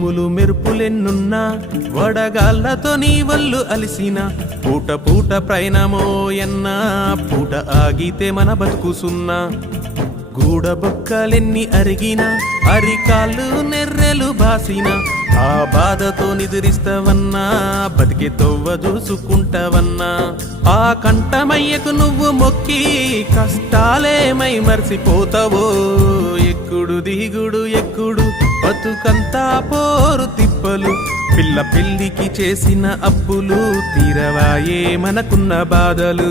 ఉరుములు మెరుపులెన్నున్నా వడగాళ్లతో నీ వల్లు అలిసిన పూట పూట ప్రయాణమో ఎన్నా పూట ఆగితే మన బతుకు సున్నా గూడబొక్కలెన్ని అరిగినా అరికాళ్ళు నెర్రెలు బాసిన ఆ బాధతో నిద్రిస్తావన్నా బతికే తొవ్వ చూసుకుంటావన్నా ఆ కంఠమయ్యకు నువ్వు మొక్కి కష్టాలేమై మర్చిపోతావో ఎక్కుడు దిగుడు ఎక్కుడు బతుకంతా పోరు తిప్పలు పిల్ల పెళ్లికి చేసిన అప్పులు తీరవాయే మనకున్న బాధలు